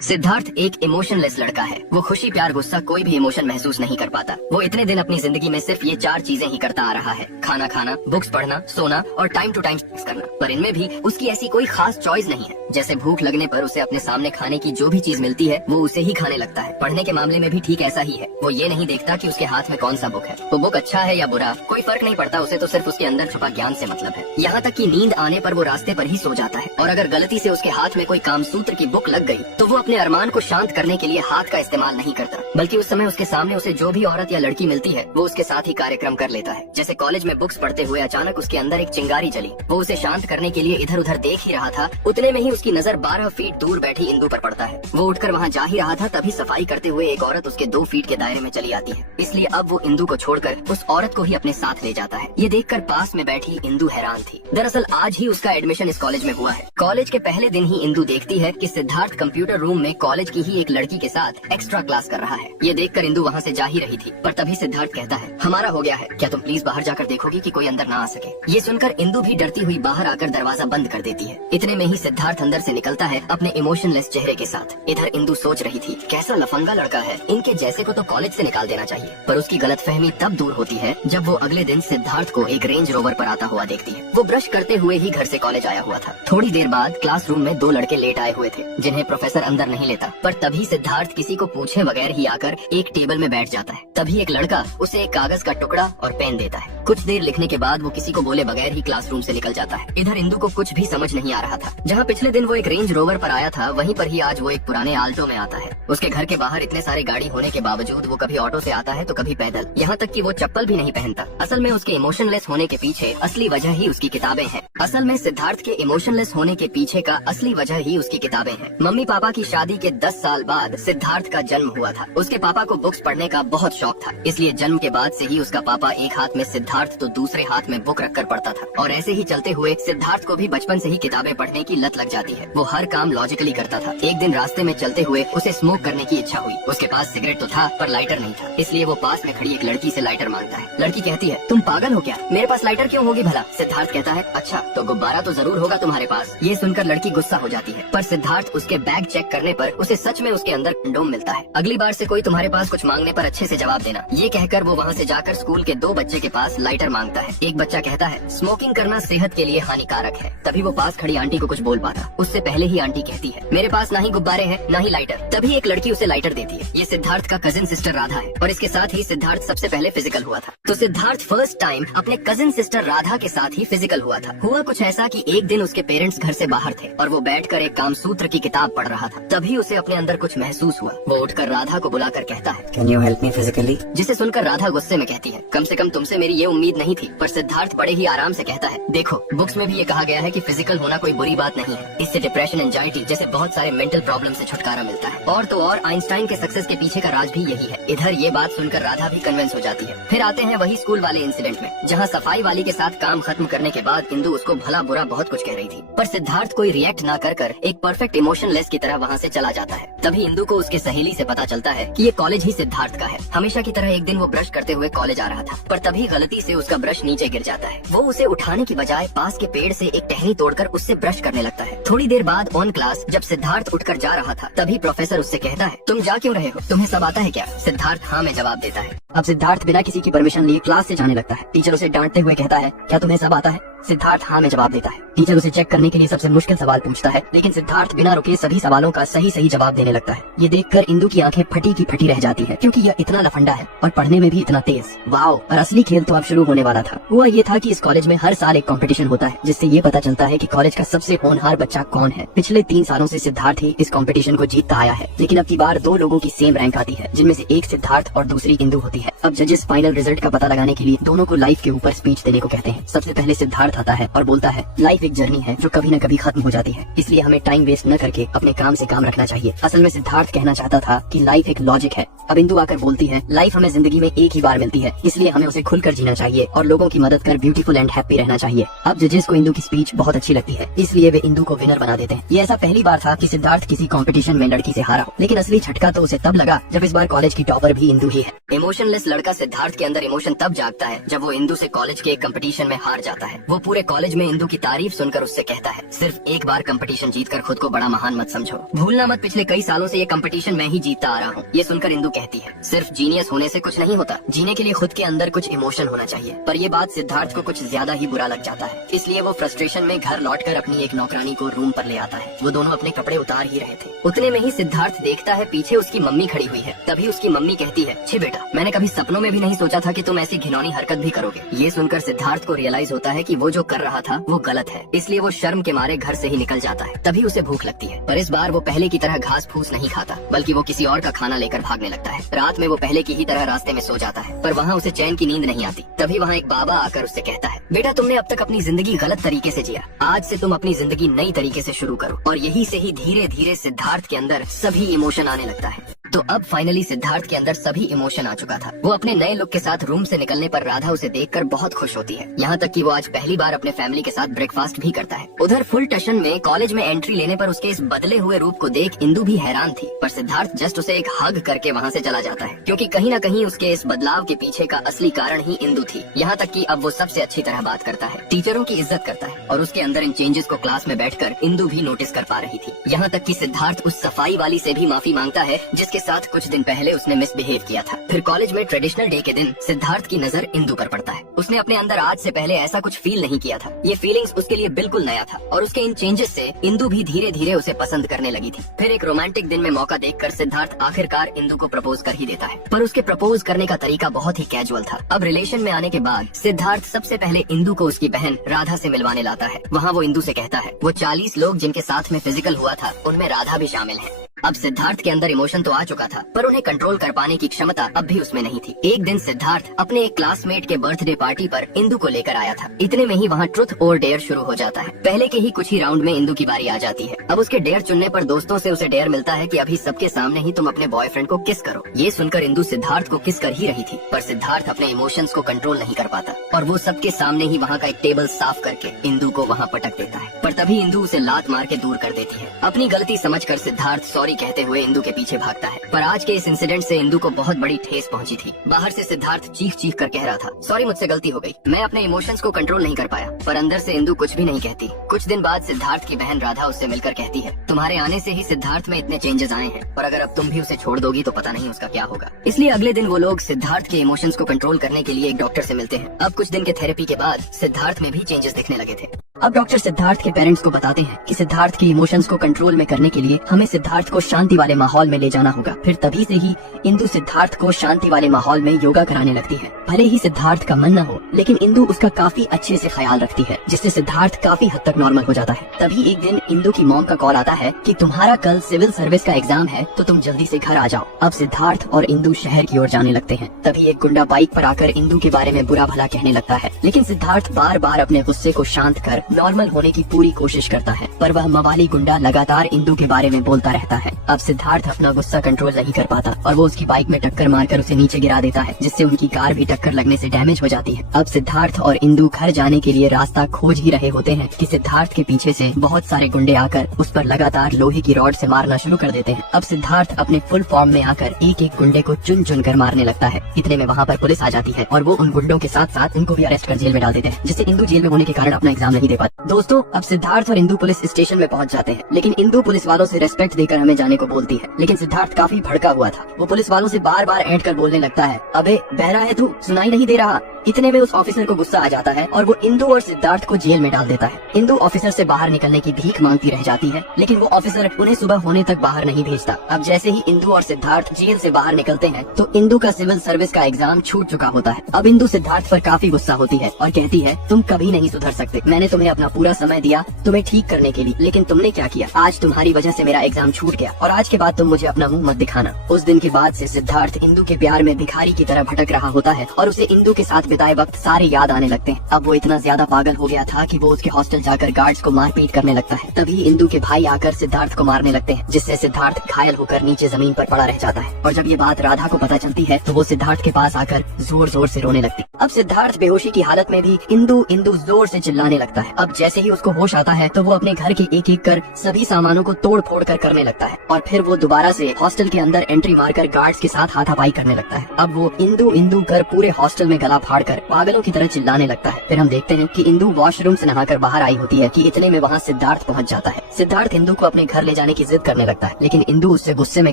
सिद्धार्थ एक इमोशनलेस लड़का है। वो खुशी, प्यार, गुस्सा कोई भी इमोशन महसूस नहीं कर पाता। वो इतने दिन अपनी जिंदगी में सिर्फ ये 4 चीजें ही करता आ रहा है, खाना खाना, बुक्स पढ़ना, सोना और टाइम टू टाइम सेक्स करना। पर इनमें भी उसकी ऐसी कोई खास चॉइस नहीं है। जैसे भूख लगने पर उसे अपने सामने खाने की जो भी चीज मिलती है वो उसे ही खाने लगता है। पढ़ने के मामले में भी ठीक ऐसा ही है। वो ये नहीं देखता कि उसके हाथ में कौन सा बुक है। वो बुक अच्छा है या बुरा कोई फर्क नहीं पड़ता उसे, तो सिर्फ उसके अंदर छुपा ज्ञान से मतलब है। यहाँ तक कि नींद आने पर वो रास्ते पर ही सो जाता है। और अगर गलती से उसके हाथ में कोई कामसूत्र की बुक लग गई तो वो अपने अरमान को शांत करने के लिए हाथ का इस्तेमाल नहीं करता, बल्कि उस समय उसके सामने उसे जो भी औरत या लड़की मिलती है वो उसके साथ ही कार्यक्रम कर लेता है। जैसे कॉलेज में बुक्स पढ़ते हुए अचानक उसके अंदर एक चिंगारी जली। वो उसे शांत करने के लिए इधर उधर देख ही रहा था, उतने में ही उसकी नजर 12 फीट दूर बैठी इंदु पर पड़ता है। वो उठकर वहाँ जा ही रहा था, तभी सफाई करते हुए एक औरत उसके 2 फीट के दायरे में चली आती है। इसलिए अब वो इंदु को छोड़कर उस औरत को ही अपने साथ ले जाता है। ये देखकर पास में बैठी इंदु हैरान थी। दरअसल आज ही उसका एडमिशन इस कॉलेज में हुआ है। कॉलेज के पहले दिन ही इंदु देखती है कि सिद्धार्थ कंप्यूटर रूम में कॉलेज की ही एक लड़की के साथ एक्स्ट्रा क्लास कर रहा है। ये देखकर इंदु वहाँ से जा ही रही थी, पर तभी सिद्धार्थ कहता है, हमारा हो गया है, क्या तुम प्लीज बाहर जाकर देखोगी कि कोई अंदर ना आ सके। ये सुनकर इंदु भी डरती हुई बाहर आकर दरवाजा बंद कर देती है। इतने में ही सिद्धार्थ अंदर से निकलता है अपने इमोशनलेस चेहरे के साथ। इधर इंदु सोच रही थी, कैसा लफंगा लड़का है, इनके जैसे को तो कॉलेज से निकाल देना चाहिए। पर उसकी गलतफहमी तब दूर होती है जब वो अगले दिन सिद्धार्थ को एक रेंज रोवर पर आता हुआ देखती है। वो ब्रश करते हुए ही घर से कॉलेज आया हुआ था। थोड़ी देर बाद क्लासरूम में 2 लड़के लेट आए हुए थे, जिन्हें प्रोफेसर अंदर नहीं लेता। पर तभी सिद्धार्थ किसी को पूछे बगैर ही आकर एक टेबल में बैठ जाता है। तभी एक लड़का उसे एक कागज का टुकड़ा और पेन देता है। कुछ देर लिखने के बाद वो किसी को बोले बगैर ही क्लासरूम से निकल जाता है। इधर इंदु को कुछ भी समझ नहीं आ रहा था। जहाँ पिछले दिन वो एक रेंज रोवर पर आया था, वहीं पर ही आज वो एक पुराने आल्टो में आता है। उसके घर के बाहर इतने सारे गाड़ी होने के बावजूद वो कभी ऑटो से आता है तो कभी पैदल, यहाँ तक कि वो चप्पल भी नहीं पहनता। असल में उसके इमोशनलेस होने के पीछे असली वजह ही उसकी किताबें हैं। असल में सिद्धार्थ के इमोशनलेस होने के पीछे का असली वजह ही उसकी किताबें हैं। मम्मी पापा की शादी के 10 साल बाद सिद्धार्थ का जन्म हुआ था। उसके पापा को बुक्स पढ़ने का बहुत शौक था, इसलिए जन्म के बाद से ही उसका पापा एक हाथ में सिद्धार्थ तो दूसरे हाथ में बुक रखकर पढ़ता था। और ऐसे ही चलते हुए सिद्धार्थ को भी बचपन से ही किताबें पढ़ने की लत लग जाती है। वो हर काम लॉजिकली करता था। एक दिन रास्ते में चलते हुए उसे स्मोक करने की इच्छा हुई। उसके पास सिगरेट तो था पर लाइटर नहीं था, इसलिए वो पास में खड़ी एक लड़की से लाइटर मांगता है। लड़की कहती है, तुम पागल हो क्या, मेरे पास लाइटर क्यों होगी भला। सिद्धार्थ कहता है, अच्छा तो गुब्बारा तो जरूर होगा तुम्हारे पास। ये सुनकर लड़की गुस्सा हो जाती है, पर सिद्धार्थ उसके बैग चेक करने पर उसे सच में उसके अंदर कंडोम मिलता है। अगली बार से कोई तुम्हारे पास कुछ मांगने पर अच्छे से जवाब देना। ये कहकर वो वहाँ से जाकर स्कूल के 2 बच्चे के पास लाइटर मांगता है। एक बच्चा कहता है, स्मोकिंग करना सेहत के लिए हानिकारक है। तभी वो पास खड़ी आंटी को कुछ बोल पाता, उससे पहले ही आंटी कहती है, मेरे पास ना ही गुब्बारे हैं ना ही लाइटर। तभी एक लड़की उसे लाइटर देती है। ये सिद्धार्थ का कजिन सिस्टर राधा है और इसके साथ ही सिद्धार्थ सबसे पहले फिजिकल हुआ था। तो सिद्धार्थ फर्स्ट टाइम अपने कजिन सिस्टर राधा के साथ ही फिजिकल हुआ था। हुआ कुछ ऐसा कि एक दिन उसके पेरेंट्स घर से बाहर थे और वो बैठकर एक कामसूत्र की किताब पढ़ रहा था। तभी उसे अपने अंदर कुछ महसूस हुआ। वो उठकर राधा को बुलाकर कहता है, can you help me physically. जिसे सुनकर राधा गुस्से में कहती है, कम से कम तुमसे मेरी ये उम्मीद नहीं थी। पर सिद्धार्थ बड़े ही आराम से कहता है, देखो बुक्स में भी ये कहा गया है कि फिजिकल होना कोई बुरी बात नहीं है। इससे डिप्रेशन, एंजाइटी जैसे बहुत सारे मेंटल प्रॉब्लम से छुटकारा मिलता है। और तो और आइंस्टाइन के सक्सेस के पीछे का राज भी यही है। इधर ये बात सुनकर राधा भी कन्विंस हो जाती है। फिर आते हैं वही स्कूल वाले इंसिडेंट में, जहाँ सफाई वाली के साथ काम खत्म करने के बाद इंदु उसको भला बुरा बहुत कुछ कह रही थी। पर सिद्धार्थ कोई रिएक्ट ना कर एक परफेक्ट इमोशनलेस की तरह वहाँ से चला जाता है। तभी इंदु को उसके सहेली से पता चलता है कि ये कॉलेज ही सिद्धार्थ का है। हमेशा की तरह एक दिन वो ब्रश करते हुए कॉलेज आ रहा था, पर तभी गलती से उसका ब्रश नीचे गिर जाता है। वो उसे उठाने की बजाय पास के पेड़ से एक टहनी तोड़कर उससे ब्रश करने लगता है। थोड़ी देर बाद ऑन क्लास जब सिद्धार्थ उठकर जा रहा था, तभी प्रोफेसर उससे कहता है, तुम जा क्यों रहे हो, तुम्हें सब आता है क्या। सिद्धार्थ हाँ में जवाब देता है। अब सिद्धार्थ बिना किसी की परमिशन लिए क्लास से जाने लगता है। टीचर उसे डांटते हुए कहता है, क्या तुम्हें सब आता है। सिद्धार्थ हाँ में जवाब देता है। टीचर उसे चेक करने के लिए सबसे मुश्किल सवाल पूछता है, लेकिन सिद्धार्थ बिना रुके सभी सवालों का सही जवाब देने लगता है। ये देखकर इंदु की आंखें फटी की फटी रह जाती है, क्योंकि यह इतना लफंडा है और पढ़ने में भी इतना तेज। वाओ। और असली खेल तो अब शुरू होने वाला था। हुआ ये था कि इस कॉलेज में हर साल एक कंपटीशन होता है, जिससे ये पता चलता है कि कॉलेज का सबसे होनहार बच्चा कौन है। पिछले 3 सालों से सिद्धार्थ ही इस कंपटीशन को जीतता आया है, लेकिन अब की बार 2 लोगों की सेम रैंक आती है, जिनमें से एक सिद्धार्थ और दूसरी इंदु होती है। अब जजेस फाइनल रिजल्ट का पता लगाने के लिए दोनों को लाइफ के ऊपर स्पीच देने को कहते हैं। सबसे पहले सिद्धार्थ आता है और बोलता है, लाइफ एक जर्नी है जो कभी न कभी खत्म हो जाती है, इसलिए हमें टाइम वेस्ट न करके अपने काम से काम रखना चाहिए। असल में सिद्धार्थ कहना चाहता था कि लाइफ एक लॉजिक है। अब इंदु आकर बोलती है, लाइफ हमें जिंदगी में एक ही बार मिलती है, इसलिए हमें उसे खुलकर जीना चाहिए और लोगों की मदद कर ब्यूटीफुल एंड हैप्पी रहना चाहिए। अब जजेस को इंदु की स्पीच बहुत अच्छी लगती है, इसलिए वे इंदु को विनर बना देते हैं। ये ऐसा पहली बार था कि सिद्धार्थ किसी कंपटीशन में लड़की से हारा हो, लेकिन असली झटका तो उसे तब लगा जब इस बार कॉलेज की टॉपर भी इंदु ही है। इमोशनलेस लड़का सिद्धार्थ के अंदर इमोशन तब जागता है जब वो इंदु से कॉलेज के एक कंपटीशन में हार जाता है। वो वो पूरे कॉलेज में इंदु की तारीफ सुनकर उससे कहता है, सिर्फ एक बार कंपटीशन जीतकर खुद को बड़ा महान मत समझो, भूलना मत पिछले कई सालों से ये कंपटीशन मैं ही जीतता आ रहा हूँ। ये सुनकर इंदु कहती है, सिर्फ जीनियस होने से कुछ नहीं होता, जीने के लिए खुद के अंदर कुछ इमोशन होना चाहिए। पर ये बात सिद्धार्थ को कुछ ज्यादा ही बुरा लग जाता है, इसलिए वो फ्रस्ट्रेशन में घर लौटकर अपनी एक नौकरानी को रूम पर ले आता है। वो दोनों अपने कपड़े उतार ही रहे थे, उतने में ही सिद्धार्थ देखता है पीछे उसकी मम्मी खड़ी हुई है। तभी उसकी मम्मी कहती है, छी बेटा, मैंने कभी सपनों में भी नहीं सोचा था कि तुम ऐसी घिनौनी हरकत भी करोगे। ये सुनकर सिद्धार्थ को रियलाइज होता है कि वो जो कर रहा था वो गलत है, इसलिए वो शर्म के मारे घर से ही निकल जाता है। तभी उसे भूख लगती है, पर इस बार वो पहले की तरह घास फूस नहीं खाता, बल्कि वो किसी और का खाना लेकर भागने लगता है। रात में वो पहले की ही तरह रास्ते में सो जाता है, पर वहाँ उसे चैन की नींद नहीं आती। तभी वहाँ एक बाबा आकर उससे कहता है, बेटा, तुमने अब तक अपनी जिंदगी गलत तरीके से जिया, आज से तुम अपनी जिंदगी नई तरीके से शुरू करो। और यही से ही धीरे धीरे सिद्धार्थ के अंदर सभी इमोशन आने लगता है। तो अब फाइनली सिद्धार्थ के अंदर सभी इमोशन आ चुका था। वो अपने नए लुक के साथ रूम से निकलने पर राधा उसे देखकर बहुत खुश होती है, यहाँ तक कि वो आज पहली बार अपने फैमिली के साथ ब्रेकफास्ट भी करता है। उधर फुल टशन में कॉलेज में एंट्री लेने पर उसके इस बदले हुए रूप को देख इंदु भी हैरान थी, पर सिद्धार्थ जस्ट उसे एक हग करके वहाँ से चला जाता है, क्योंकि कहीं न कहीं उसके इस बदलाव के पीछे का असली कारण ही इंदु थी। यहाँ तक कि अब वो सबसे अच्छी तरह बात करता है, टीचरों की इज्जत करता है, और उसके अंदर इन चेंजेस को क्लास में बैठकर इंदु भी नोटिस कर पा रही थी। यहाँ तक कि सिद्धार्थ उस सफाई वाली से भी माफी मांगता है जिसके साथ कुछ दिन पहले उसने मिसबिहेव किया था। फिर कॉलेज में ट्रेडिशनल डे के दिन सिद्धार्थ की नजर इंदु पर पड़ता है। उसने अपने अंदर आज से पहले ऐसा कुछ फील नहीं किया था, ये फीलिंग्स उसके लिए बिल्कुल नया था, और उसके इन चेंजेस से इंदु भी धीरे धीरे उसे पसंद करने लगी थी। फिर एक रोमांटिक दिन में मौका देखकर सिद्धार्थ आखिरकार इंदु को प्रपोज कर ही देता है, पर उसके प्रपोज करने का तरीका बहुत ही कैजुअल था। अब रिलेशन में आने के बाद सिद्धार्थ सबसे पहले इंदु को उसकी बहन राधा से मिलवाने लाता है। वहाँ वो इंदु से कहता है, वो 40 लोग जिनके साथ में फिजिकल हुआ था उनमें राधा भी शामिल है। अब सिद्धार्थ के अंदर इमोशन तो आ चुका था, पर उन्हें कंट्रोल कर पाने की क्षमता अब भी उसमें नहीं थी। एक दिन सिद्धार्थ अपने एक क्लासमेट के बर्थडे पार्टी पर इंदु को लेकर आया था। इतने में ही वहाँ ट्रुथ और डेयर शुरू हो जाता है। पहले के ही कुछ ही राउंड में इंदु की बारी आ जाती है। अब उसके डेयर चुनने पर दोस्तों से उसे डेयर मिलता है कि अभी सबके सामने ही तुम अपने बॉयफ्रेंड को किस करो। ये सुनकर इंदु सिद्धार्थ को किस कर ही रही थी, पर सिद्धार्थ अपने इमोशंस को कंट्रोल नहीं कर पाता, और वो सबके सामने ही वहाँ का एक टेबल साफ करके इंदु को वहाँ पटक देता है। पर तभी इंदु उसे लात मार के दूर कर देती है। अपनी गलती समझकर सिद्धार्थ सॉरी कहते हुए इंदु के पीछे भागता है, पर आज के इस इंसिडेंट से इंदु को बहुत बड़ी ठेस पहुंची थी। बाहर से सिद्धार्थ चीख चीख कर कह रहा था, सॉरी, मुझसे गलती हो गई, मैं अपने इमोशंस को कंट्रोल नहीं कर पाया। पर अंदर से इंदु कुछ भी नहीं कहती। कुछ दिन बाद सिद्धार्थ की बहन राधा उससे मिलकर कहती है, तुम्हारे आने से ही सिद्धार्थ में इतने चेंजेस आए हैं, और अगर अब तुम भी उसे छोड़ दोगी तो पता नहीं उसका क्या होगा। इसलिए अगले दिन वो लोग सिद्धार्थ के इमोशंस को कंट्रोल करने के लिए एक डॉक्टर से मिलते हैं। अब कुछ दिन के थेरेपी के बाद सिद्धार्थ में भी चेंजेस दिखने लगे थे। अब डॉक्टर सिद्धार्थ के पेरेंट्स को बताते हैं कि सिद्धार्थ के इमोशंस को कंट्रोल में करने के लिए हमें सिद्धार्थ को शांति वाले माहौल में ले जाना होगा। फिर तभी से ही इंदु सिद्धार्थ को शांति वाले माहौल में योगा कराने लगती है। भले ही सिद्धार्थ का मन न हो, लेकिन इंदु उसका काफी अच्छे से ख्याल रखती है, जिससे सिद्धार्थ काफी हद तक नॉर्मल हो जाता है। तभी एक दिन इंदु की मॉम का कॉल आता है कि तुम्हारा कल सिविल सर्विस का एग्जाम है, तो तुम जल्दी से घर आ जाओ। अब सिद्धार्थ और इंदु शहर की ओर जाने लगते हैं। तभी एक गुंडा बाइक पर आकर इंदु के बारे में बुरा भला कहने लगता है, लेकिन सिद्धार्थ बार बार अपने गुस्से को शांत कर नॉर्मल होने की पूरी कोशिश करता है, पर वह मवाली गुंडा लगातार इंदु के बारे में बोलता रहता है। अब सिद्धार्थ अपना गुस्सा कंट्रोल नहीं कर पाता, और वो उसकी बाइक में टक्कर मारकर उसे नीचे गिरा देता है, जिससे उनकी कार भी टक्कर लगने से डैमेज हो जाती है। अब सिद्धार्थ और इंदु घर जाने के लिए रास्ता खोज ही रहे होते हैं कि सिद्धार्थ के पीछे से बहुत सारे गुंडे आकर उस पर लगातार लोहे की रॉड से मारना शुरू कर देते हैं। अब सिद्धार्थ अपने फुल फॉर्म में आकर एक एक गुंडे को चुन चुन कर मारने लगता है। इतने में वहाँ पर पुलिस आ जाती है, और वो उन गुंडों के साथ साथ इनको भी अरेस्ट कर जेल में डाल देते हैं, जिससे इंदु जेल में होने के कारण अपना एग्जाम नहीं दे पाती। दोस्तों, अब सिद्धार्थ और इंदु पुलिस स्टेशन में पहुंच जाते हैं, लेकिन इंदु पुलिस वालों से रेस्पेक्ट देकर हमें जाने को बोलती है। लेकिन सिद्धार्थ काफी भड़का हुआ था। वो पुलिस वालों से बार बार ऐंठ कर बोलने लगता है, अबे बहरा है तू, सुनाई नहीं दे रहा। इतने में उस ऑफिसर को गुस्सा आ जाता है, और वो इंदु और सिद्धार्थ को जेल में डाल देता है। इंदु ऑफिसर से बाहर निकलने की भीख मांगती रह जाती है, लेकिन वो ऑफिसर उन्हें सुबह होने तक बाहर नहीं भेजता। अब जैसे ही इंदु और सिद्धार्थ जेल से बाहर निकलते हैं, तो इंदु का सिविल सर्विस का एग्जाम छूट चुका होता है। अब इंदु सिद्धार्थ पर काफी गुस्सा होती है और कहती है, तुम कभी नहीं सुधर सकते। मैंने तुम्हें अपना पूरा समय दिया तुम्हें ठीक करने के लिए, लेकिन तुमने क्या किया? आज तुम्हारी वजह से मेरा एग्जाम छूट गया, और आज के बाद तुम मुझे अपना मुंह मत दिखाना। उस दिन के बाद से सिद्धार्थ इंदु के प्यार में भिखारी की तरह भटक रहा होता है, और उसे इंदु के साथ बिताए वक्त सारे याद आने लगते हैं। अब वो इतना ज्यादा पागल हो गया था कि वो उसके हॉस्टल जाकर गार्ड्स को मारपीट करने लगता है। तभी इंदु के भाई आकर सिद्धार्थ को मारने लगते हैं, जिससे सिद्धार्थ घायल होकर नीचे जमीन पर पड़ा रह जाता है। और जब ये बात राधा को पता चलती है, तो वो सिद्धार्थ के पास आकर जोर जोर से रोने लगती है। अब सिद्धार्थ बेहोशी की हालत में भी इंदु इंदु जोर से चिल्लाने लगता है। अब जैसे ही उसको होश आता है, तो वो अपने घर के एक एक कर सभी सामानों को तोड़ फोड़ कर करने लगता है, और फिर वो दोबारा से हॉस्टल के अंदर एंट्री मारकर गार्ड्स के साथ हाथापाई करने लगता है। अब वो इंदु इंदु कर पूरे हॉस्टल में गला फाड़ फाड़कर पागलों की तरह चिल्लाने लगता है। फिर हम देखते हैं कि इंदु वॉशरूम से नहाकर बाहर आई होती है कि इतने में वहाँ सिद्धार्थ पहुँच जाता है। सिद्धार्थ इंदु को अपने घर ले जाने की जिद करने लगता है, लेकिन इंदु उससे गुस्से में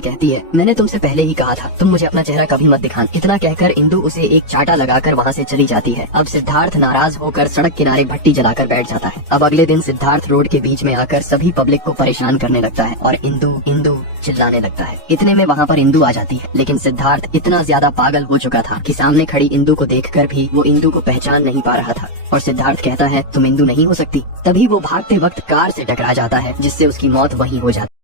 कहती है, मैंने तुमसे पहले ही कहा था, तुम मुझे अपना चेहरा कभी मत दिखाना। इतना कहकर इंदु उसे एक चाटा लगाकर वहाँ से चली जाती है। अब सिद्धार्थ नाराज होकर सड़क किनारे भट्टी जलाकर बैठ जाता है। अब अगले दिन सिद्धार्थ रोड के बीच में आकर सभी पब्लिक को परेशान करने लगता है और इंदु इंदु चिल्लाने लगता है। इतने में वहाँ पर इंदु आ जाती है, लेकिन सिद्धार्थ इतना ज्यादा पागल हो चुका था कि सामने खड़ी इंदु को देखकर भी वो इंदु को पहचान नहीं पा रहा था। और सिद्धार्थ कहता है, तुम इंदु नहीं हो सकती। तभी वो भागते वक्त कार से टकरा जाता है, जिससे उसकी मौत वहीं हो जाती है।